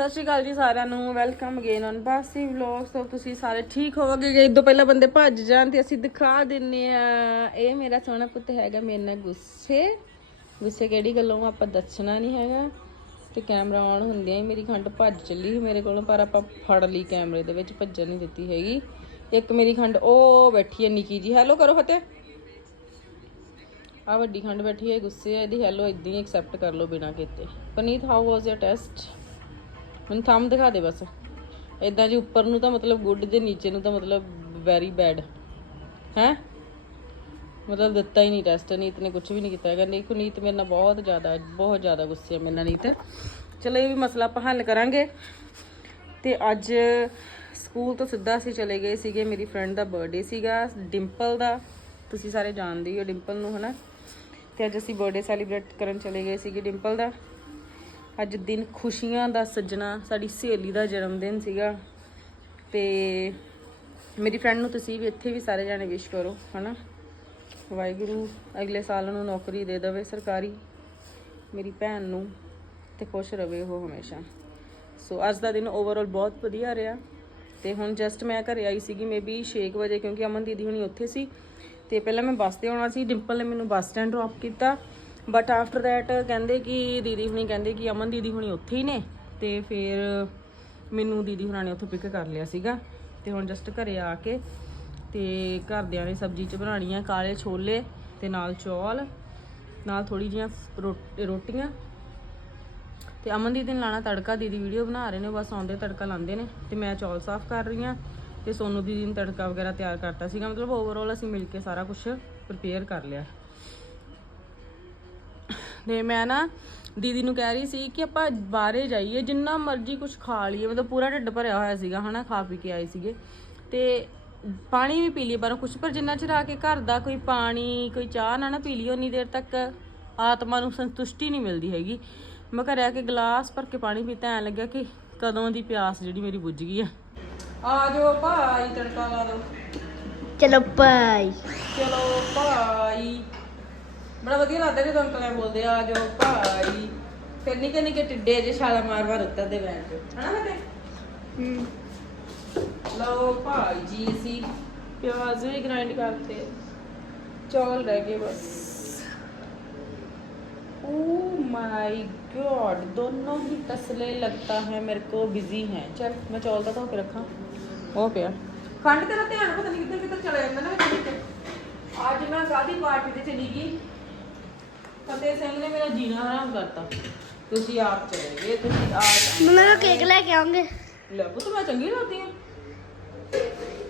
ਸਤਿ ਸ਼੍ਰੀ ਅਕਾਲ ਜੀ ਸਾਰਿਆਂ ਨੂੰ welcome again on Bassi vlogs ਤੋਂ ਤੁਸੀਂ ਸਾਰੇ ਠੀਕ ਹੋਵੋਗੇ? ਜੇ ਇਦੋਂ ਪਹਿਲਾਂ ਬੰਦੇ ਭੱਜ ਜਾਣ ਤੇ ਅਸੀਂ ਦਿਖਾ ਦਿੰਨੇ ਆ। ਇਹ ਮੇਰਾ ਸੋਹਣਾ ਪੁੱਤ ਹੈਗਾ, ਮੇਰੇ ਨਾਲ ਗੁੱਸੇ। ਗੁੱਸੇ ਕਿਹੜੀ ਗੱਲੋਂ ਆਪਾਂ ਦੱਸਣਾ ਨਹੀਂ ਹੈਗਾ। ਤੇ ਕੈਮਰਾ ਆਨ ਹੁੰਦਿਆਂ ਹੀ ਮੇਰੀ ਖੰਡ ਭੱਜ ਚੱਲੀ ਸੀ ਮੇਰੇ ਕੋਲੋਂ, ਪਰ ਆਪਾਂ ਫੜ ਲਈ ਕੈਮਰੇ ਦੇ ਵਿੱਚ, ਭੱਜਣ ਨਹੀਂ ਦਿੱਤੀ ਹੈਗੀ। ਇੱਕ ਮੇਰੀ ਖੰਡ, ਉਹ ਬੈਠੀ ਹੈ ਨਿੱਕੀ ਜੀ। ਹੈਲੋ ਕਰੋ ਫਤਿਹ। ਆ ਵੱਡੀ ਖੰਡ ਬੈਠੀ ਹੈ, ਗੁੱਸੇ ਹੈ ਇਹਦੀ ਹੈਲੋ ਇਦਾਂ ਹੀ ਐਕਸੈਪਟ ਕਰ ਲਓ ਬਿਨਾਂ ਕੀਤੇ। Puneet how was your test ਮੈਨੂੰ ਥੰਮ ਦਿਖਾ ਦੇ ਬਸ। ਇਦਾਂ ਜੀ ਉੱਪਰ ਨੂੰ ਤਾਂ ਮਤਲਬ ਗੁੱਡ ਦੇ ਨੀਚੇ ਨੂੰ ਤਾਂ ਮਤਲਬ ਵੈਰੀ ਬੈਡ ਹੈ? ਮਤਲਬ ਦਿੱਤਾ ਹੀ ਨਹੀਂ ਟੈਸਟ ਨੀਤ ਨੇ ਕੁਝ ਵੀ ਨਹੀਂ ਕੀਤਾ ਹੈਗਾ। ਨਹੀਂ ਨੀਤ ਮੇਰੇ ਨਾਲ ਬਹੁਤ ਜ਼ਿਆਦਾ ਬਹੁਤ ਜ਼ਿਆਦਾ ਗੁੱਸੇ ਆ ਮੇਰੇ ਨਾਲ, ਨੀਤ। ਚਲੋ ਇਹ ਵੀ ਮਸਲਾ ਆਪਾਂ ਹੱਲ ਕਰਾਂਗੇ। ਤੇ ਅੱਜ ਸਕੂਲ ਤੋਂ ਸਿੱਧਾ ਅਸੀਂ ਚਲੇ ਗਏ ਸੀਗੇ, ਮੇਰੀ ਫਰੈਂਡ ਦਾ ਬਰਥਡੇ ਸੀਗਾ ਡਿੰਪਲ ਦਾ। ਤੁਸੀਂ ਸਾਰੇ ਜਾਣਦੇ ਹੀ ਹੋ ਡਿੰਪਲ ਨੂੰ, ਹਨਾ? ਤੇ ਅੱਜ ਅਸੀਂ ਬਰਥਡੇ ਸੈਲੀਬ੍ਰੇਟ ਕਰਨ ਚਲੇ ਗਏ ਸੀਗੇ ਡਿੰਪਲ ਦਾ। ਅੱਜ ਦਿਨ ਖੁਸ਼ੀਆਂ ਦਾ ਸੱਜਣਾ, ਸਾਡੀ ਸਹੇਲੀ ਦਾ ਜਨਮ ਦਿਨ ਸੀਗਾ। ਤੇ ਮੇਰੀ ਫਰੈਂਡ ਨੂੰ ਤੁਸੀਂ ਵੀ ਇੱਥੇ ਵੀ ਸਾਰੇ ਜਾਣੇ ਵਿਸ਼ ਕਰੋ, ਹਨਾ? ਵਾਹਿਗੁਰੂ ਅਗਲੇ ਸਾਲ ਨੂੰ ਨੌਕਰੀ ਦੇ ਦੇਵੇ ਸਰਕਾਰੀ, ਮੇਰੀ ਭੈਣ ਨੂੰ, ਤੇ ਖੁਸ਼ ਰਵੇ ਉਹ ਹਮੇਸ਼ਾ। ਸੋ ਅੱਜ ਦਾ ਦਿਨ ਓਵਰਆਲ ਬਹੁਤ ਵਧੀਆ ਰਿਹਾ। ਤੇ ਹੁਣ ਜਸਟ ਮੈਂ ਘਰੇ ਆਈ ਸੀਗੀ ਮੇਬੀ 6 ਵਜੇ, ਕਿਉਂਕਿ ਅਮਨ ਦੀਦੀ ਹੁਣੀ ਉੱਥੇ ਸੀ। ਤੇ ਪਹਿਲਾਂ ਮੈਂ ਬੱਸ ਤੇ ਆਉਣਾ ਸੀ, ਡਿੰਪਲ ਨੇ ਮੈਨੂੰ ਬੱਸ ਸਟੈਂਡ ਡ੍ਰੌਪ ਕੀਤਾ। ਬਟ ਆਫਟਰ ਦੈਟ ਕਹਿੰਦੇ ਕਿ ਦੀਦੀ ਹੁਣੀ ਕਹਿੰਦੇ ਕਿ ਅਮਨ ਦੀਦੀ ਹੁਣੀ ਉੱਥੇ ਹੀ ਨੇ ਤੇ ਫਿਰ ਮੈਨੂੰ ਦੀਦੀ ਹੁਣਾਂ ਨੇ ਉੱਥੋਂ ਪਿਕ ਕਰ ਲਿਆ ਸੀਗਾ ਤੇ ਹੁਣ ਜਸਟ ਘਰੇ ਆ ਕੇ ਤੇ ਘਰਦਿਆਂ ਨੇ ਸਬਜ਼ੀ ਚ ਬਣਾਉਣੀਆਂ ਕਾਲੇ ਛੋਲੇ ਤੇ ਨਾਲ ਚੌਲ, ਨਾਲ ਥੋੜੀ ਜੀਆਂ ਰੋਟੀਆਂ ਤੇ ਅਮਨ ਦੀਦੀ ਨੇ ਲਾਣਾ ਤੜਕਾ, ਦੀਦੀ ਵੀਡੀਓ ਬਣਾ ਰਹੇ ਨੇ ਬਸ ਆਉਂਦੇ ਤੜਕਾ ਲਾਉਂਦੇ ਨੇ ਤੇ ਮੈਂ ਚੌਲ ਸਾਫ਼ ਕਰ ਰਹੀ ਹਾਂ ਤੇ ਸੋਨੂ ਦੀਦੀ ਨੇ ਤੜਕਾ ਵਗੈਰਾ ਤਿਆਰ ਕਰਤਾ ਸੀਗਾ, ਮਤਲਬ ਓਵਰਆਲ ਅਸੀਂ ਮਿਲ ਕੇ ਸਾਰਾ ਕੁਝ ਪ੍ਰਿਪੇਅਰ ਕਰ ਲਿਆ। ਤੇ ਮੈਂ ਨਾ ਦੀਦੀ ਨੂੰ ਕਹਿ ਰਹੀ ਸੀ ਕਿ ਆਪਾਂ ਬਾਹਰੇ ਜਾਈਏ ਜਿੰਨਾ ਮਰਜ਼ੀ ਕੁਝ ਖਾ ਲਈਏ ਮਤਲਬ ਪੂਰਾ ਢਿੱਡ ਭਰਿਆ ਹੋਇਆ ਸੀਗਾ ਹਨਾ ਖਾ ਪੀ ਕੇ ਆਏ ਸੀਗੇ। ਤੇ ਪਾਣੀ ਵੀ ਪੀ ਲਈਏ ਪਰ ਕੁਝ ਪਰ ਜਿੰਨਾ ਚਿਰ ਆ ਕੇ ਘਰ ਦਾ ਕੋਈ ਪਾਣੀ ਕੋਈ ਚਾਹ ਨਾ ਨਾ ਪੀ ਲਈਏ ਉਨੀ ਦੇਰ ਤੱਕ ਆਤਮਾ ਨੂੰ ਸੰਤੁਸ਼ਟੀ ਨਹੀਂ ਮਿਲਦੀ ਹੈਗੀ। ਮੈਂ ਘਰੇ ਆ ਕੇ ਗਲਾਸ ਭਰ ਕੇ ਪਾਣੀ ਪੀਤਾ ਐ ਲੱਗਿਆ ਕਿ ਕਦੋਂ ਦੀ ਪਿਆਸ ਜਿਹੜੀ ਮੇਰੀ ਬੁੱਝ ਗਈ ਆ। ਆ ਜਾਓ ਭਾਈ ਤੜਕਾ ਲਾ ਦੋ ਚਲੋ ਭਾਈ। ਚਲੋ ਭਾਈ। ਬੜਾ ਵਧੀਆ ਲੱਗਦਾ ਜਦੋਂ ਅੰਕਲ ਐ ਬੋਲਦੇ ਆ ਜਾਓ ਭਾਈ ਫਿਰ ਨਿੱਕੇ ਨਿੱਕੇ ਟਿੱਡੇ ਜੇ ਛਾਲਾ ਮਾਰ ਮਾਰ ਉੱਤਰਦੇ ਬੈਠ ਕੇ ਹਨਾ ਬਤੇ ਹੂੰ ਲਓ ਭਾਈ ਜੀ ਅਸੀਂ ਪਿਆਜ਼ ਵੀ ਗ੍ਰਾਈਂਡ ਕਰਤੇ ਚੌਲ ਰਹਿ ਗਏ ਬਸ ओ माय गॉड दोनों ही तसले लगता है मेरे को बिजी हैं चल मैं चौल का धो के रखा हो ਪਿਆ ਖੰਡ ਤੇਰਾ ਧਿਆਨ ਪਤਾ ਨਹੀਂ ਕਿੱਧਰ ਕਿੱਧਰ ਚਲਾ ਜਾਂਦਾ ਨਾ ਵਿੱਚ ਵਿੱਚ ਅੱਜ ਮੈਂ ਕਾਦੀ ਪਾਰਟੀ ਤੇ ਚਲੀ ਗਈ ਫਤਿਹ ਸਿੰਘ ਨੇ ਮੇਰਾ ਜੀਣਾ ਹਰਾਮ ਕਰਤਾ। ਤੁਸੀਂ ਆਪ ਚਲੇ ਗਏ ਤੁਸੀਂ ਆਪ ਮੰਮਾ ਕੇਕ ਲੈ ਕੇ ਆਉਂਗੇ ਲੈ ਪੁੱਤ ਮੈਂ ਚੰਗੀ ਲੱਗਦੀ ਹਾਂ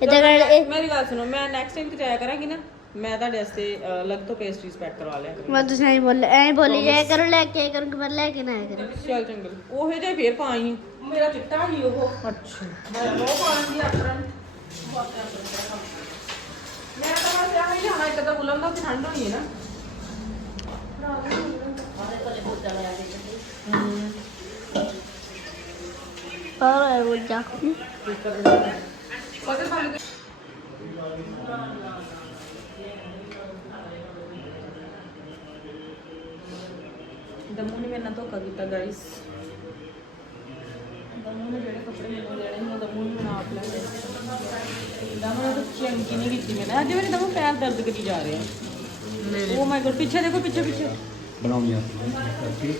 ਇਦਾਂ ਕਰ ਮੇਰੀ ਗੱਲ ਸੁਣੋ ਮੈਂ ਨੈਕਸਟ ਟਾਈਮ ਤੇ ਜਾਇਆ ਕਰਾਂਗੀ ਨਾ ਮੈਂ ਤੁਹਾਡੇ ਵਾਸਤੇ ਅਲੱਗ ਤੋਂ ਪੇਸਟਰੀਜ਼ ਪੈਕ ਕਰਵਾ ਲਿਆ ਕਰਾਂਗੀ। ਮੈਂ ਤੁਸੀਂ ਐਂ ਬੋਲ ਐਂ ਬੋਲੀ ਜਾਇਆ ਕਰੋ ਲੈ ਕੇ ਆਇਆ ਕਰੋ ਪਰ ਲੈ ਕੇ ਨਾ ਆਇਆ ਕਰੋ। ਚੱਲ ਚੰਗਾ। ਉਹੇ ਜੇ ਫੇਰ ਪਾਈ ਮੇਰਾ ਚਿੱਟਾ ਹੀ ਉਹ। ਅੱਛਾ। ਮੈਂ ਉਹ ਪਾਉਂਦੀ ਆਪਣਾ। ਮੈਂ ਤਾਂ ਬਸ ਆਹ ਹੀ ਲਿਆਉਣਾ ਇੱਕ ਤਾਂ ਬੁਲੰਦ ਦਾ ਠੰਡ ਹੋਣੀ ਹੈ ਨਾ। ਹਮ, ਹੋਰ ਦਮੂ ਨੇ ਮੇਰੇ ਨਾਲ ਧੋਖਾ ਕੀਤਾ ਗਾਇਸ ਦਮੂ ਨੇ ਜਿਹੜੇ ਕੱਪੜੇ ਮੈਨੂੰ ਦੇਣੇ ਸੀ ਉਹ ਦਮੂ ਨੇ ਮੈਨੂੰ ਆਪ ਲੈ ਲਏ ਦਮੂ ਨੇ ਤਾਂ ਚੰਗੀ ਨਹੀਂ ਕੀਤੀ ਮੈਨੇ ਅੱਜ ਮੇਰੇ ਦਮੂ ਪੈਰ ਦਰਦ ਕਰੀ ਜਾ ਰਿਹਾ ਆ ਓ ਮਾਈ ਗॉड ਪਿੱਛੇ ਦੇਖੋ ਪਿੱਛੇ ਪਿੱਛੇ। ਬਣਾਉਣੀਆਂ ਸੀ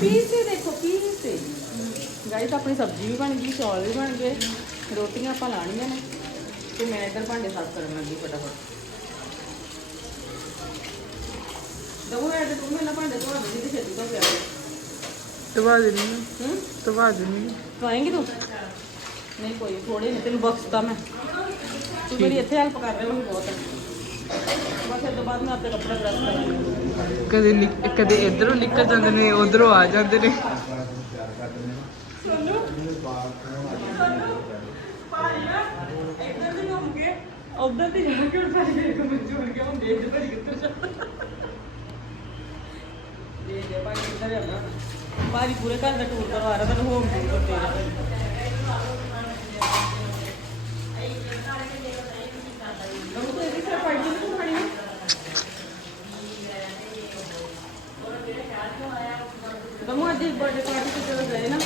ਪੀਸੇ ਦੇਖੋ ਪੀਸੇ ਗਾਇਸ ਆਪਣੀ ਸਬਜ਼ੀ ਵੀ ਬਣ ਗਈ ਚੌਲ ਵੀ ਬਣ ਗਏ ਰੋਟੀਆਂ ਆਪਾਂ ਲਾਣੀਆਂ ਨੇ। ਤੇ ਮੈਂ ਇੱਧਰ ਭਾਂਡੇ ਸਾਫ਼ ਕਰਨ ਲੱਗੀ ਫਟਾਫਟ। ਦਮੂ ਐਡ ਤੂੰ ਮੇਰੇ ਨਾਲ ਭਾਂਡੇ ਧੋਣ ਦੀ ਤੇ ਛੇਤੀ ਤੋਂ ਪਿਆ ਦਵਾ ਦੇਣੀ ਹੂੰ। ਦਵਾ ਦੇਣੀ ਪਾਏਂਗੀ ਤੂੰ? ਨਹੀਂ ਕੋਈ ਥੋੜੇ ਨੇ ਤੈਨੂੰ ਬਖਸ਼ਤਾ ਮੈਂ। ਤੂੰ ਮੇਰੀ ਇੱਥੇ ਹੈਲਪ ਕਰ ਰਿਹਾ ਮੈਨੂੰ ਬਹੁਤ। ਹੈ ਬਸ ਇਹ ਤੋਂ ਬਾਅਦ ਮੈਂ ਆਪਣੇ ਕੱਪੜੇ ਪ੍ਰੈਸ ਕਰਾਂਗੀ। ਕਦੇ ਨਿਕ- ਕਦੇ ਇਧਰੋਂ ਨਿਕਲ ਜਾਂਦੇ ਨੇ ਉਧਰੋਂ ਆ ਜਾਂਦੇ ਨੇ। ਇੱਧਰ ਦੀ ਘੁੰਮ ਕੇ ਉੱਧਰ ਦੀ ਘੁੰਮ ਕੇ ਉੱਠ ਕੇ ਘੁੰਮ ਜੁੜ ਕੇ ਹੁਣ ਦੇਖ ਦੇ ਕਿੱਧਰ ਜਾਂਦਾ। ਦੇ ਦੇ ਭਾਈ ਕਿੱਧਰ ਜਾਂਦਾ। ਭਾਜੀ ਪੂਰੇ ਘਰ ਦਾ ਟੂਰ ਕਰਵਾ ਰਿਹਾ ਤੈਨੂੰ ਹੋਮ ਟੂਰ ਕਰਤੇ ਲੋਕ ਤੇ ਇਹਦੀ ਤਰ੍ਹਾਂ ਪਾਰਟੀ ਨਹੀਂ ਖਾਣੀ ਦਮੂ ਅੱਜ ਬਰਥਡੇ ਪਾਰਟੀ ਤੇ ਚਲੇ ਗਏ ਨਾ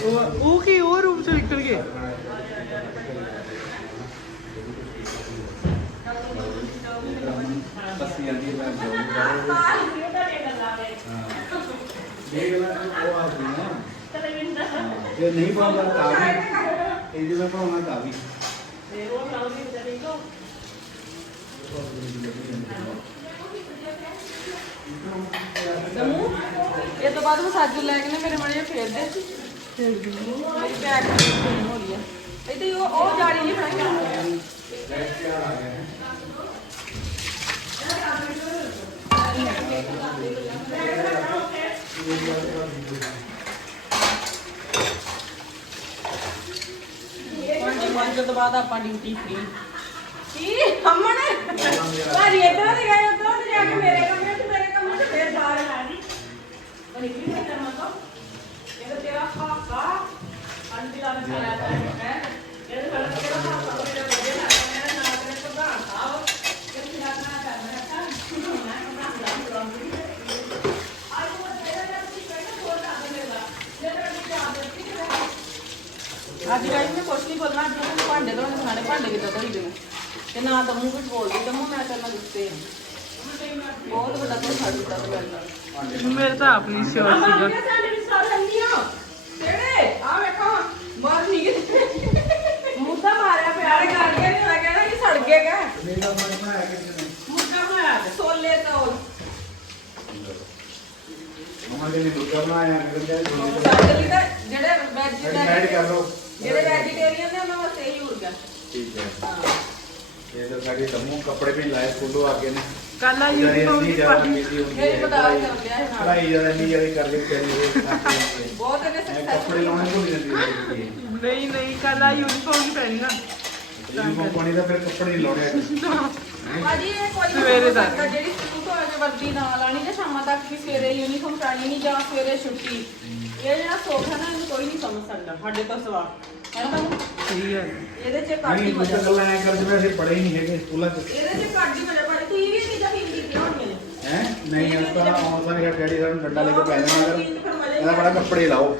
ਉਹ ਉਹ ਕੀ ਉਹ ਰੂਮ ਚ ਨਿਕਲ ਗਏ ਬਸੀ ਜਾਂਦੀ ਮੈਂ ਇਹ ਗੱਲਾਂ ਉਹ ਆ ਗਈਆਂ ਜੇ ਨਹੀਂ ਪਾਉਂਦਾ ਤਾਂ ਵੀ ਇਹ ਜੇ ਮੈਂ ਪਾਉਣਾ ਤਾਂ ਵੀ ਦਮੂ ਇਹ ਤੋਂ ਬਾਅਦ ਮੈਂ ਸਾਜੂ ਲੈ ਕੇ ਨਾ ਮੇਰੇ ਮੜੇ ਫੇਰ ਦੇ ਮੇਰੀ ਬੈਗ ਹੋ ਰਹੀ ਹੈ ਇਹਦੇ ਉਹ ਉਹ ਜਾੜੀ ਨਹੀਂ ਫੜਾਈ ਪੰਜ ਪੰਜ ਤੋਂ ਬਾਅਦ ਆਪਾਂ ਡਿਊਟੀ ਫ੍ਰੀ ਕੀ ਅਮਨ ਭਾਜੀ ਇੱਧਰ ਤੇ ਗਏ ਉੱਧਰ ਤੇ ਜਾ ਕੇ ਮੇਰੇ ਕਮਰੇ ਤੇ ਮੇਰੇ ਕਮਰੇ ਤੇ ਫੇਰ ਜਾ ਰਹੇ ਆਣੀ ਅਰੇ ਕੀ ਕਰਨਾ ਤਾਂ ਇਹ ਤਾਂ ਤੇਰਾ ਹਾਕਾ ਅੰਟੀ ਲਾ ਕੇ ਆਇਆ ਹੈ ਇਹ ਤਾਂ ਸਾਡਾ ਤੇਰਾ ਹਾਕਾ ਮੇਰੇ ਵਜੇ ਨਾ ਮੈਂ ਨਾ ਤੇਰੇ ਪ੍ਰਧਾਨ ਸਾਹਿਬ ਕਿ ਤੁਸੀਂ ਆਪਣਾ ਕਰਨਾ ਹੈ ਮੈਂ ਆਪਣਾ ਕੰਮ ਕਰਾਂਗੀ ਅੱਜ ਉਹ ਤੇਰਾ ਜਾਂ ਤੁਸੀਂ ਕਹਿੰਦੇ ਹੋਰ ਕਰ ਦੇ ਮੇਰਾ ਜੇ ਤੇਰਾ ਵੀ ਆ ਦਿੱਤੀ ਅੱਜ ਗਾਈ ਮੈਂ ਕੁਛ ਨਹੀਂ ਬੋਲਣਾ ਅੱਜ ਮੈਂ ਭਾਂਡੇ ਧੋਣੇ ਸਿਖਾਣੇ ਭਾਂਡੇ ਕਿੱਦਾਂ ਧੋਈ ਦੇ ਤੇ ਨਾ ਦਮੂ ਕੁਝ ਬੋਲਦੀ ਦਮੂ ਮੈਂ ਤੇਰੇ ਗੁੱਸੇ ਹਾਂ ਬਹੁਤ ਵੱਡਾ ਤੋਂ ਛੱਡ ਦਿੱਤਾ ਤੂੰ ਮੈਨੂੰ। ਮੇਰੇ ਤਾਂ ਆਪਣੀ ਸ਼ੋਰ ਸੀਗਾ। ਸਾਡੇ ਵੀ ਸਾਰੇ ਅੰਨੀਆਂ ਕਿਹੜੇ ਆ ਵੇਖੋ ਮਾਰ ਨਹੀਂ ਗਏ ਮੁੱਦਾ ਮਾਰਿਆ ਪਿਆਰ ਕਰ ਗਿਆ ਨਹੀਂ ਮੈਂ ਕਹਿੰਦਾ ਕਿ ਸੜ ਗਏਗਾ ਮੇਰਾ ਮਨ ਬਣਾਇਆ ਕਿਸੇ ਨੇ। ਮੁੱਦਾ ਮਾਰਿਆ ਤੇ ਸੋਲੇ ਤੋਂ ਮਮਾ ਜੀ ਨੇ ਦੁੱਖਾ ਬਣਾਇਆ ਕਹਿੰਦੇ ਸਾਡੇ ਲਈ ਤਾਂ ਜਿਹੜੇ ਐਡ ਕਰ ਲਓ। ਜਿਹੜੇ ਵੈਜੀਟੇਰੀਅਨ ਨੇ ਉਹਨਾਂ ਵਾਸਤੇ ਇਹੀ ਊਰਜਾ ਠੀਕ ਹੈ। ਹਾਂ। ਇਹ ਤਾਂ ਸਾਡੇ ਦਮੂ ਕੱਪੜੇ ਵੀ ਲਾਏ ਸਕੂਲੋਂ ਆ ਕੇ ਨੇ। ਕੱਲ ਆ ਯੂਨੀਫਾਰਮ ਹੁੰਦੀ ਇਹ ਹੈ ਪਤਾ ਚੱਲ ਗਿਆ ਹੈ ਨਾਲ। ਪੜ੍ਹਾਈ ਜ਼ਿਆਦਾ ਇੰਨੀ ਜ਼ਿਆਦਾ ਕਰ ਲਈ ਕੱਪੜੇ ਬਹੁਤ ਇਹਨੇ ਕੱਪੜੇ ਲਾਉਣੇ ਭੁੱਲ ਜਾਂਦੀ ਹੈ ਨਹੀਂ ਨਹੀਂ ਕੱਲ ਆ ਯੂਨੀਫਾਰਮ ਦੀ ਪੈਣੀ ਨਾ। ਯੂਨੀਫਾਰਮ ਪਾਣੀ ਦਾ ਫਿਰ ਕੱਪੜੇ ਨਹੀਂ ਲਾਉਣੇ ਭਾਜੀ ਇਹ ਕੋਈ ਨਹੀਂ ਸਵੇਰੇ ਹੋ ਤੱਕ। ਜਿਹੜੀ ਸਕੂਲ ਤੋਂ ਆ ਕੇ ਵਰਦੀ ਨਾ ਲਾਣੀ ਤੇ ਸ਼ਾਮਾਂ ਤੱਕ ਵੀ ਸਵੇਰੇ ਯੂਨੀਫਾਰਮ ਪਾਣੀ ਨਹੀਂ ਜਾਂ ਸਵੇਰੇ ਛੁੱਟੀ। ਇਹ ਜਿਹੜਾ ਸੁੱਖ ਹੈ ਨਾ ਇਹਨੂੰ ਕੋਈ ਨਹੀਂ ਸਮਝ ਸਕਦਾ ਸਾਡੇ ਤੋਂ ਸਵਾ ਹੈ ਨਾ ਤੁਹਾਨੂੰ? ਸਹੀ ਹੈ। ਇਹਦੇ ਚ ਕੱਢ ਹੀ ਨਹੀਂ ਕੁਝ ਮਜ਼ਾ ਗੱਲਾਂ ਐ ਕਰ ਜਿਵੇਂ ਅਸੀਂ ਪੜ੍ਹੇ ਹੀ ਨਹੀਂ ਹੈਗੇ ਸਕੂਲਾਂ 'ਚ। ਇਹਦੇ ਚ ਕੱਢ ਹੀ ਮਜ਼ਾ ਭਾਜੀ ਤੁਸੀਂ ਵੀ ਚੀਜ਼ਾਂ ਫੀਲ ਕੀਤੀਆਂ ਹੋਣੀਆਂ ਨੇ। ਹੈ? ਨਹੀਂ ਅਸ ਤਾਂ ਆਉਂ ਸਾਰੇ ਡੈਡੀ ਸਾਨੂੰ ਡੰਡਾ ਲੈ ਕੇ ਪੈ ਜਾਣਾ ਅਗਰ। ਇਹਦਾ ਬੜਾ ਕੱਪੜੇ ਲਾਓ।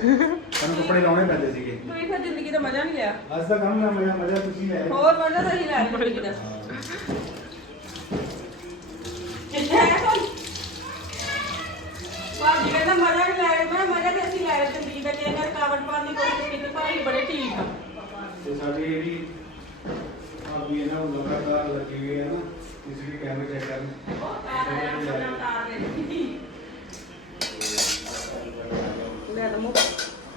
ਸਾਨੂੰ ਕੱਪੜੇ ਲਾਉਣੇ ਪੈਂਦੇ ਸੀਗੇ। ਤੁਸੀਂ ਫਿਰ ਜ਼ਿੰਦਗੀ ਦਾ ਮਜ਼ਾ ਨਹੀਂ ਲਿਆ। ਅੱਜ ਤਾਂ ਕੰਮ ਨਾ ਮਜ਼ਾ ਮਜ਼ਾ ਤੁਸੀਂ ਲੈ ਰਹੇ ਹੋ। ਹੋਰ ਮਜ਼ਾ ਤਾਂ ਹੀ ਲੈ ਰਹੇ ਜ਼ਿੰਦਗੀ ਦਾ ਹੈ ਕੋਈ ਭਾਜੀ ਕਹਿੰਦਾ ਮਜ਼ਾ ਨਹੀਂ ਲੈ ਰਹੇ ਮੈਂ ਮਜ਼ਾ ਤੇ ਅਸੀਂ ਲੈ ਰਹੇ ਜ਼ਿੰਦਗੀ ਦਾ ਜੇ ਅਗਰ ਕਾਵਟ ਪਾਉਣ ਦੀ ਕੋਸ਼ਿਸ਼ ਕੀਤੀ ਭਾਈ ਬੜੇ ਠੀਕ ਆ। ਤੇ ਸਾਡੀ ਇਹ ਵੀ ਆ ਵੀ ਇਹਨਾਂ ਨੂੰ ਲਗਾਤਾਰ ਲੱਗੀ ਹੋਈ ਹੈ ਨਾ ਇਸ ਵੀ ਕੈਮਰੇ ਚੈੱਕ ਕਰਨ। ਲੈ ਲਮੋ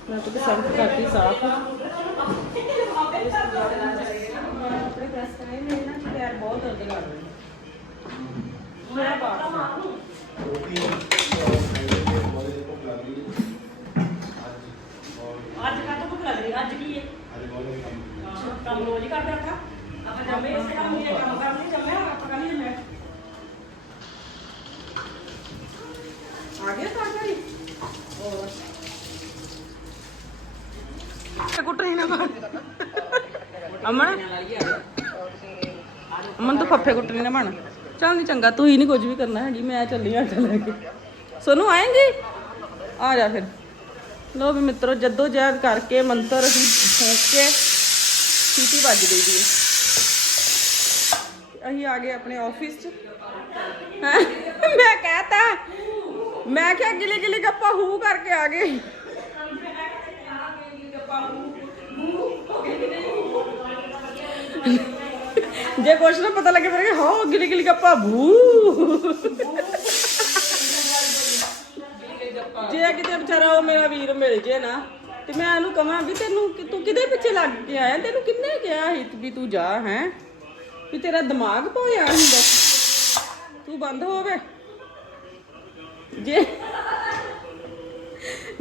ਮੈਂ ਤਾਂ ਸੜਕ ਕਰਤੀ ਸਾਫ਼। ਆਪਣੇ ਪ੍ਰੈਸ ਕਰਾਏ ਮੇਰੇ ਨਾਲ ਪੈਰ ਬਹੁਤ ਦਰਦ ਕਰ ਰਹੇ ਮੇਰਾ। ਬਾਪ ਰੋਟੀ ਬਹੁਤ ਕੰਮ ਰੋਜ਼ ਕਰਦੇ ਆਪਾਂ। ਆਪਾਂ ਜੰਮੇ ਇਸੇ ਕੰਮ ਲਈ ਕੰਮ ਕਰਨੇ ਜੰਮੇ ਆਪਾਂ ਕਰ ਲਈ ਆ ਗਿਆ ਤਾਂ ਕਰੀ ਹੋਰ? ਕੁੱਟ ਰਹੀ ਨਾ ਬਾਹਰ। ਅਮਨ? ਅਮਨ, ਤੂੰ ਫੱਫੇ ਕੁੱਟਣੀ ਨਾ ਬਣ। ਚੱਲ ਨਹੀਂ ਚੰਗਾ, ਤੂੰ ਹੀ ਨਹੀਂ ਕੁਝ ਵੀ ਕਰਨਾ ਹੈਗੀ, ਮੈਂ ਚੱਲੀ ਆਟਾ ਲੈ ਕੇ। ਸੋਨੂੰ, ਆਏਂਗੀ? ਆ ਜਾ ਫਿਰ। ਲੋ ਵੀ ਮਿੱਤਰੋ ਜੱਦੋ ਜਹਿਦ ਕਰਕੇ ਮੰਤਰ ਅਸੀਂ ਫੂਕ। ਕੇ ਸੀਟੀ ਵੱਜ ਗਈ ਦੀ ਹੈ ਅਸੀਂ ਆ ਗਏ ਆਪਣੇ ਆਫਿਸ 'ਚ ਹੈਂ? ਮੈਂ ਕਹਤਾ ਮੈਂ ਕਿਹਾ ਗਿਲੇ ਗਿਲੇ ਗੱਪਾ ਹੂ ਕਰਕੇ ਆ ਗਏ ਜੇ ਕੁਛ ਨਾ ਪਤਾ ਲੱਗੇ ਫਿਰ ਹਾਂ ਗਿਲੀ ਗਿਲੀ ਗੱਪਾ ਭੂ ਜੇ ਕਿਤੇ ਵਿਚਾਰਾ ਉਹ ਮੇਰਾ ਵੀਰ ਮਿਲ ਜੇ ਨਾ ਤੇ ਮੈਂ ਉਹਨੂੰ ਕਹਾਂ ਵੀ ਤੈਨੂੰ ਕਿ ਤੂੰ ਕਿਹਦੇ ਪਿੱਛੇ ਲੱਗ ਕੇ ਆਇਆ? ਤੈਨੂੰ ਕਿੰਨੇ ਕਿਹਾ ਸੀ ਵੀ ਤੂੰ ਜਾ, ਹੈ? ਵੀ ਤੇਰਾ ਦਿਮਾਗ ਭੋਇਆ ਸੀ ਬਸ। ਤੂੰ ਬੰਦ ਹੋਵੇ ਜੇ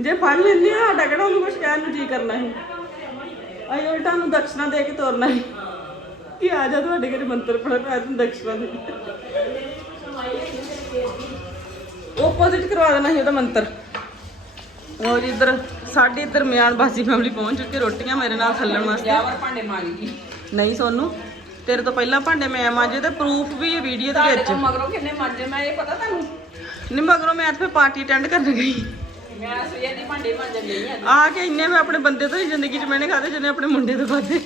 ਜੇ ਫੜ ਲੈਂਦੇ ਆ ਸਾਡਾ ਕਿਹੜਾ ਉਹਨੂੰ ਕੁਝ ਕਹਿਣ ਨੂੰ ਜੀ ਕਰਨਾ ਸੀ। ਅਸੀਂ ਉਲਟਾ ਨੂੰ ਦਕਸ਼ਨਾ ਦੇ ਕੇ ਤੋਰਨਾ ਸੀ। ਕਿ ਆ ਜਾ ਤੁਹਾਡੇ ਘਰੇ ਮੰਤਰ ਪੜਾ ਆ ਤੂੰ ਦਕਸ਼ਨਾ ਦੇ। ਆਪੋਜ਼ਿਟ ਕਰਵਾ ਦੇਣਾ ਸੀ ਉਹਦਾ ਮੰਤਰ। ਲੋ ਜੀ ਇੱਧਰ ਸਾਡੇ ਇੱਧਰ ਮਿਆਨ ਬਾਸੀ ਫੈਮਿਲੀ ਪਹੁੰਚ ਚੁੱਕੀ ਰੋਟੀਆਂ ਮੇਰੇ ਨਾਲ ਥੱਲਣ ਵਾਸਤੇ। ਜਾਵਰ ਭਾਂਡੇ ਮਾਰੀ ਨਹੀਂ ਸੋਨੂੰ ਤੇਰੇ ਤੋਂ ਪਹਿਲਾਂ ਭਾਂਡੇ ਮੈਂ ਮਾਂਜੇ ਤੇ ਪ੍ਰੂਫ ਵੀ ਹੈ ਵੀਡੀਓ ਦੇ ਵਿੱਚ। ਮਗਰੋਂ ਕਿੰਨੇ ਮਾਂਜੇ ਮੈਂ ਇਹ ਪਤਾ ਤੁਹਾਨੂੰ? ਨਹੀਂ ਮਗਰੋਂ ਮੈਂ ਇੱਥੇ ਪਾਰਟੀ ਅਟੈਂਡ ਕਰਨ ਗਈ। ਮੈਂ ਸਵੇਰ ਦੀ ਭਾਂਡੇ ਮਾਂਜਣ ਲਈ ਆ ਆ ਕੇ ਇੰਨੇ ਮੈਂ ਆਪਣੇ ਬੰਦੇ ਤੋਂ ਹੀ ਜ਼ਿੰਦਗੀ 'ਚ ਮੈਨੇ ਖਾਦੇ ਜਿੰਨੇ ਆਪਣੇ ਮੁੰਡੇ ਤੋਂ ਖਾਦੇ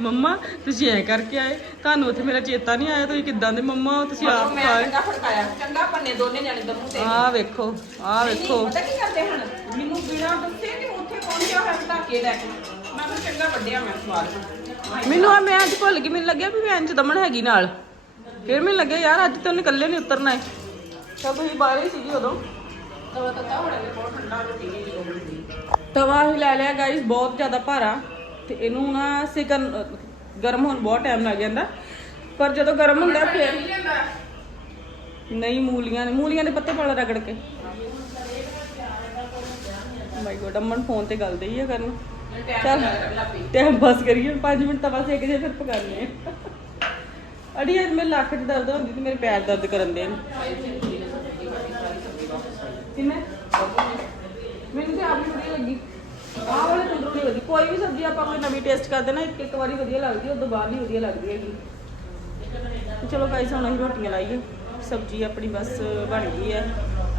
ਮੰਮਾ ਤੁਸੀਂ ਐ ਕਰਕੇ ਆਏ। ਤੁਹਾਨੂੰ ਉੱਥੇ ਮੇਰਾ ਚੇਤਾ ਨਹੀਂ ਆਇਆ ਤੁਸੀਂ ਕਿੱਦਾਂ ਦੇ ਮੰਮਾ ਤੁਸੀਂ ਆਪ ਮੈਂ ਖਾਏ ਚੰਗਾ ਫੜਕਾਇਆ। ਚੰਗਾ ਪੰਨੇ ਦੋਨੇ ਜਾਣੇ ਦਮੂ ਤੇ। ਆਹ ਵੇਖੋ ਆਹ ਵੇਖੋ। ਪਤਾ ਕੀ ਕਰਦੇ ਹੁਣ? ਮੈਨੂੰ ਬਿਨਾ ਦੱਸੇ ਕਿ ਉੱਥੇ ਪਹੁੰਚਿਆ ਹੋਇਆ ਧਾਕੇ ਲੈ ਕੇ। ਮੈਂ ਫਿਰ ਚੰਗਾ ਵੱਡਿਆ ਮੈਂ ਸਵਾਲ ਮੈਨੂੰ ਆ ਮੈਂ ਅੱਜ ਭੁੱਲ ਗਈ ਮੈਨੂੰ ਲੱਗਿਆ ਵੀ ਵੈਨ 'ਚ ਦਮਨ ਹੈਗੀ ਨਾਲ। ਫਿਰ ਮੈਨੂੰ ਲੱਗਿਆ ਯਾਰ ਅੱਜ ਤਾਂ ਉਹਨੇ ਇਕੱਲੇ ਨਹੀਂ ਉਤਰਨਾ ਹੈ। ਤਾਂ ਤੁਸੀਂ ਬਾਹਰ ਹੀ ਸੀਗੀ ਉਦੋਂ। ਤਵਾ ਬਹੁਤ ਠੰਡਾ ਤਵਾ ਹੀ ਲੈ ਲਿਆ ਗਾਇਸ ਬਹੁਤ ਜ਼ਿਆਦਾ ਭਾਰਾ। ਤੇ ਇਹਨੂੰ ਨਾ ਸਿਕਨ ਗਰਮ ਹੋਣ ਬਹੁਤ ਟਾਈਮ ਲੱਗ ਜਾਂਦਾ। ਪਰ ਜਦੋਂ ਗਰਮ ਹੁੰਦਾ ਫਿਰ ਨਹੀਂ ਮੂਲੀਆਂ ਨੇ ਮੂਲੀਆਂ ਦੇ ਪੱਤੇ ਪਾਲਾ ਰਗੜ ਕੇ। ਮਾਈ ਗੋਡ ਅਮਨ ਫੋਨ ਤੇ ਗੱਲ ਦੇਈ ਆ ਕਰਨ। ਚੱਲ ਟਾਈਮ ਪਾਸ ਕਰੀਏ 5 ਮਿੰਟ ਤਾਂ ਬਸ ਇੱਕ ਜੇ ਫਿਰ ਪਕਾਨੇ ਆ। ਅੜੀ ਅੱਜ ਮੇਰੇ ਲੱਕ 'ਚ ਦਰਦ ਹੁੰਦੀ ਤੇ ਮੇਰੇ ਪੈਰ ਦਰਦ ਕਰਨ ਦੇ ਨੇ ਕਿੰਨੇ ਮੈਨੂੰ ਤੇ ਆਪ ਹੀ ਵਧੀਆ ਲੱਗੀ। ਆਹ ਵਾਲੇ ਤੰਦੂਰ ਨਹੀਂ ਵਧੀਆ ਕੋਈ ਵੀ ਸਬਜ਼ੀ ਆਪਾਂ ਕੋਈ ਨਵੀਂ ਟੇਸਟ ਕਰਦੇ ਨਾ ਇੱਕ ਇੱਕ ਵਾਰੀ ਵਧੀਆ ਲੱਗਦੀ ਉਸ ਤੋਂ ਬਾਅਦ ਨਹੀਂ ਵਧੀਆ ਲੱਗਦੀ ਹੈਗੀ। ਤੇ ਚਲੋ ਗਾਈਸ ਹੁਣ ਅਸੀਂ ਰੋਟੀਆਂ ਲਾਈਏ। ਸਬਜ਼ੀ ਆਪਣੀ ਬਸ ਬਣ ਗਈ ਹੈ।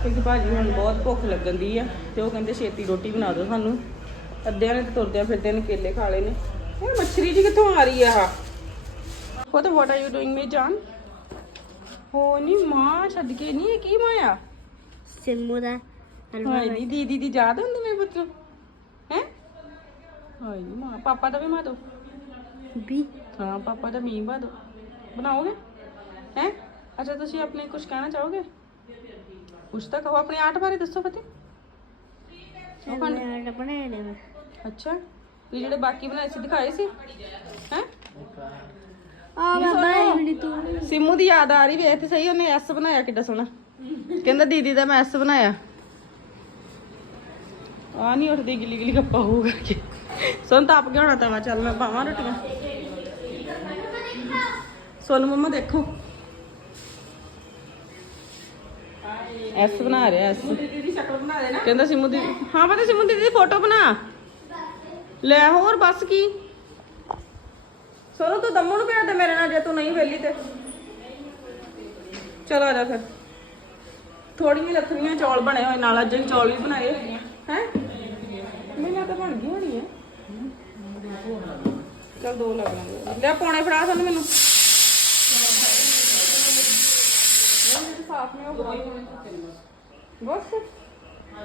ਕਿਉਂਕਿ ਭਾਜੀ ਹੁਣ ਬਹੁਤ ਭੁੱਖ ਲੱਗਣ ਦੀ ਆ, ਤੇ ਉਹ ਕਹਿੰਦੇ ਛੇਤੀ ਰੋਟੀ ਬਣਾ ਦਿਓ ਸਾਨੂੰ। ਅੱਧਿਆਂ ਨੇ ਤੇ ਤੁਰਦਿਆਂ ਫਿਰਦਿਆਂ ਨੇ ਕੇਲੇ ਖਾ ਲਏ ਨੇ। ਇਹ ਮੱਛਰੀ ਜੀ ਕਿੱਥੋਂ ਆ ਰਹੀ ਆ ਆਹ? ਉਹ ਤਾਂ ਵਾਟ ਆਰ ਯੂ ਡੂਇੰਗ ਮੀ ਜਾਨ? ਹੋ ਨਹੀਂ ਮਾਂ, ਛੱਡ ਕੇ ਨਹੀਂ ਇਹ ਕੀ ਮਾਇਆ ਸਿੰਮੂ ਦਾ ਹਾਏ ਦੀਦੀ ਦੀ ਯਾਦ ਹੁੰਦੀ ਮੇਰੇ ਪੁੱਤ ਨੂੰ? ਹੈ? ਹਾਏ ਨੀ ਮਾਂ ਪਾਪਾ ਦਾ ਵੀ ਮਾ ਦੋ। ਵੀ ਹਾਂ ਪਾਪਾ ਦਾ ਮੀਂਹ ਬਾ ਦੋ। ਬਣਾਓਗੇ? ਹੈ? ਅੱਛਾ ਤੁਸੀਂ ਆਪਣੇ ਕੁਝ ਕਹਿਣਾ ਚਾਹੋਗੇ? ਕੁਛ ਤਾਂ ਕਹੋ ਆਪਣੇ ਆਰਟ ਬਾਰੇ ਦੱਸੋ ਫਤਿਹ ਉਹ ਖੰਡ ਮੈਂ ਬਣਾਏ ਨੇ ਮੈਂ। ਅੱਛਾ ਵੀ ਜਿਹੜੇ ਬਾਕੀ ਬਣਾਏ ਸੀ ਦਿਖਾਏ ਸੀ? ਹੈ? ਆ ਮੈਂ ਬਣਾਈ ਵੀ ਨੀ ਤੂੰ ਸਿੰਮੂ ਦੀ ਯਾਦ ਆ ਰਹੀ ਵੇਖ ਤੇ ਸਹੀ ਉਹਨੇ ਐਸ ਬਣਾਇਆ ਕਿੱਡਾ ਸੋਹਣਾ। ਕਹਿੰਦਾ ਦੀਦੀ ਦਾ ਮੈਂ ਐਸ ਬਣਾਇਆ। ਆ ਨਹੀਂ ਉੱਠਦੀ ਗਿੱਲੀ ਗਿੱਲੀ ਗੱਪਾ ਹੋ ਕਰਕੇ। ਸੁਣ ਤਾਂ ਆਪ ਗਿਆ ਤਵਾ ਚੱਲ ਮੈਂ ਪਾਵਾਂ ਰੋਟੀਆਂ। ਸੁਣ ਮੰਮਾ ਦੇਖੋ। ਐਸ ਬਣਾ ਰਿਹਾ ਐਸ। ਦੀਦੀ ਸ਼ਕਲ ਬਣਾ ਦੇ ਨਾ। ਕਹਿੰਦਾ ਸਿਮੂ ਦੀ ਹਾਂ ਪਤਾ ਸਿਮੂ ਦੀਦੀ ਦੀ ਫੋਟੋ ਬਣਾ। ਲੈ ਹੋਰ ਬਸ ਕੀ। ਸੋਨੂੰ ਤੂੰ ਦਮੂ ਨੂੰ ਪਿਆ ਦੇ ਮੇਰੇ ਨਾਲ ਜੇ ਤੂੰ ਨਹੀਂ ਵੇਲੀ ਤੇ। ਚਲ ਆ ਜਾ ਫਿਰ। ਥੋੜੀਆਂ ਲੱਥਣੀਆਂ ਚੌਲ ਬਣੇ ਹੋਏ ਨਾਲ ਅੱਜ ਅਸੀਂ ਚੌਲ ਵੀ ਬਣਾਏ ਹੈ? ਮੈਨੂੰ ਤਾਂ ਬਣ ਗਈ ਹੋਣੀ ਹੈ ਚਲ ਦੋ ਲੱਗ ਲਾਂਗੇ। ਲੈ ਪੌਣੇ ਫੜਾ ਸਾਨੂੰ ਮੈਨੂੰ। ਸਾਫ਼ ਨੇ ਉਹ ਬਹੁਤ ਬਸ।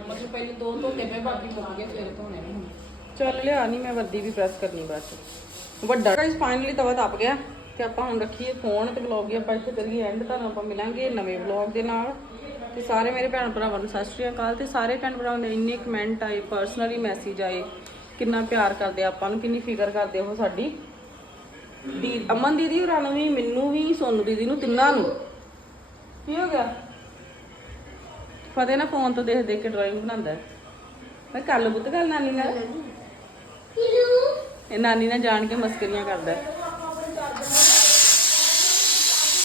ਮਤਲਬ ਪਹਿਲੇ ਦੋ ਧੋਤੇ ਪਏ ਬਾਕੀ ਮੁੱਕ ਗਏ ਫਿਰ ਧੋਣੇ ਚੱਲ ਲਿਆ ਨਹੀਂ ਮੈਂ ਵਰਦੀ ਵੀ ਪ੍ਰੈਸ ਕਰਨੀ ਬਸ। ਵੱਡਾ ਗਾਇਸ ਫਾਈਨਲੀ ਤਵਾ ਤਪ ਗਿਆ। ਤੇ ਆਪਾਂ ਹੁਣ ਰੱਖੀਏ ਫੋਨ ਤੇ ਵਲੌਗ ਹੀ ਆਪਾਂ ਇੱਥੇ ਕਰੀਏ ਐਂਡ ਤੁਹਾਨੂੰ ਆਪਾਂ ਮਿਲਾਂਗੇ ਨਵੇਂ ਵਲੌਗ ਦੇ ਨਾਲ। ਤੇ ਸਾਰੇ ਮੇਰੇ ਭੈਣ ਭਰਾਵਾਂ ਨੂੰ ਸਤਿ ਸ਼੍ਰੀ ਅਕਾਲ ਤੇ ਸਾਰੇ ਭੈਣ ਭਰਾਵਾਂ ਨੇ ਇੰਨੇ ਕਮੈਂਟ ਆਏ ਪਰਸਨਲੀ ਮੈਸੇਜ ਆਏ ਕਿੰਨਾ ਪਿਆਰ ਕਰਦੇ ਆਪਾਂ ਨੂੰ ਕਿੰਨੀ ਫਿਕਰ ਕਰਦੇ ਉਹ ਸਾਡੀ। ਦੀ ਅਮਨ ਦੀਦੀ ਹੋਰਾਂ ਨੂੰ ਵੀ ਮੈਨੂੰ ਵੀ ਸੋਨੂ ਦੀਦੀ ਨੂੰ ਤਿੰਨਾਂ ਨੂੰ। ਕੀ ਹੋ ਗਿਆ? ਫਤਿਹ ਨਾ ਫੋਨ ਤੋਂ ਦੇਖ ਦੇਖ ਕੇ ਡਰਾਇੰਗ ਬਣਾਉਂਦਾ। ਮੈਂ ਕਰ ਲਓ ਪੁੱਤ ਗੱਲ ਨਾਨੀ ਨਾਲ। ਇਹ ਨਾਨੀ ਨਾਲ ਜਾਣ ਕੇ ਮਸਕਰੀਆਂ ਕਰਦਾ। ਹੈ।